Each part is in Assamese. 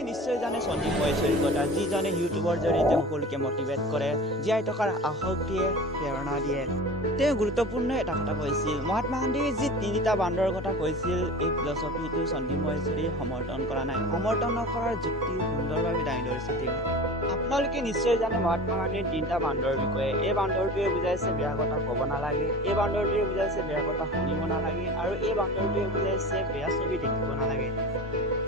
আপোনালোকে নিশ্চয় জানে সঞ্জীৱ মহেশ্বৰীৰ কথা, যিজনে ইউটিউবৰ জৰিয়তে সকলোকে মটিভেট কৰে, জীয়াই থকাৰ সাহস দিয়ে, প্ৰেৰণা দিয়ে। তেওঁ গুৰুত্বপূৰ্ণ এটা কথা কৈছিল, মহাত্মা গান্ধীয়ে যি 3টা বান্দৰৰ কথা কৈছিল, এই ফিলচফিটো সঞ্জীৱ মহেশ্বৰীয়ে সমৰ্থন কৰা নাই, সমৰ্থন নকৰাৰ যুক্তি সুন্দৰভাৱে দাঙি ধৰিছে তেওঁ। আপোনালোকে নিশ্চয় জানে মহাত্মা গান্ধীৰ 3টা বান্দৰৰ বিষয়ে। এই বান্দৰটোৱে বুজাইছে বেয়া কথা ক'ব নালাগে, এই বান্দৰটোৱে বুজাইছে বেয়া কথা শুনিব নালাগে, আৰু এই বান্দৰটোৱে বুজাইছে বেয়া ছবি দেখিব নালাগে।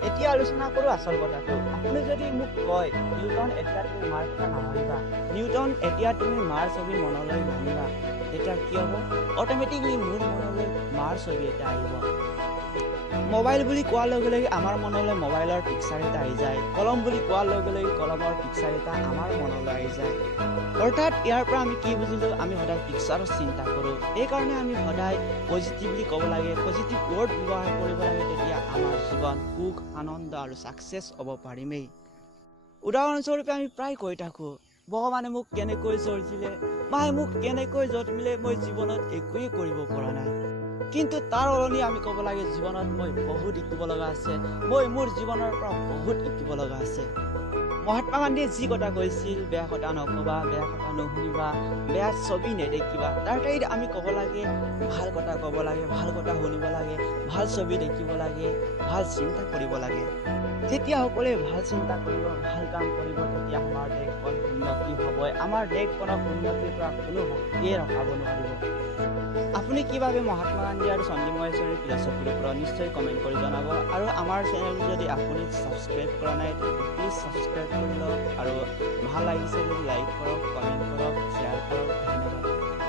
এতিয়া আলোচনা কৰোঁ আচল কথাটো। আপুনি যদি মোক কয় নিউটন এতিয়া তুমি মাৰ কথা নামানিবা, নিউটন এতিয়া তুমি মাৰ ছবি মনলৈ নানিবা, তেতিয়া কি হ'ব? অট'মেটিকলি মোৰ মনলৈ মাৰ ছবি এটা আহিব। মোবাইল বুলি কোৱাৰ লগে লগে আমাৰ মনলৈ মোবাইলৰ পিকচাৰ এটা আহি যায়, কলম বুলি কোৱাৰ লগে লগে কলমৰ পিকচাৰ এটা আমাৰ মনলৈ আহি যায়। অৰ্থাৎ ইয়াৰ পৰা আমি কি বুজিলোঁ? আমি সদায় পিকচাৰৰ চিন্তা কৰোঁ। এইকাৰণে আমি সদায় পজিটিভলি ক'ব লাগে, পজিটিভ ৱৰ্ড ব্যৱহাৰ কৰিব লাগে, তেতিয়া আমাৰ জীৱন সুখ আনন্দ আৰু ছাকচেছ হ'ব পাৰিমেই। উদাহৰণস্বৰূপে আমি প্ৰায় কৈ থাকোঁ, ভগৱানে মোক কেনেকৈ জৰিছিলে, মায়ে মোক কেনেকৈ জন্মিলে, মই জীৱনত একোৱেই কৰিব পৰা নাই। কিন্তু তাৰ সলনি আমি ক'ব লাগে জীৱনত মই বহুত শিকিব লগা আছে, মই মোৰ জীৱনৰ পৰা বহুত শিকিব লগা আছে। মহাত্মা গান্ধীয়ে যি কথা কৈছিল, বেয়া কথা নক'বা, বেয়া কথা নুশুনিবা, বেয়া ছবি নেদেখিবা, তাৰ ঠাইত আমি ক'ব লাগে ভাল কথা ক'ব লাগে, ভাল কথা শুনিব লাগে, ভাল ছবি দেখিব লাগে, ভাল চিন্তা কৰিব লাগে। যেতিয়া সকলোৱে ভাল চিন্তা কৰিব, ভাল কাম কৰিব, তেতিয়া আমাৰ দেশখন উন্নতি হ'বই। আমাৰ দেশখনক উন্নতিৰ পৰা কোনো শক্তিয়ে ৰখাব নোৱাৰিব। আপুনি কি ভাবে মহাত্মা গান্ধী আৰু সঞ্জীৱ মহেশ্বৰীৰ ফিলচফিৰ ওপৰত নিশ্চয় কমেণ্ট কৰি জনাব। আৰু আমাৰ চেনেলটো যদি আপুনি ছাবস্ক্ৰাইব কৰা নাই তেন্তে প্লিজ ছাবস্ক্ৰাইব কৰি লওক, আৰু ভাল লাগিছে যদি লাইক কৰক, কমেণ্ট কৰক, শ্বেয়াৰ কৰক। ধন্যবাদ।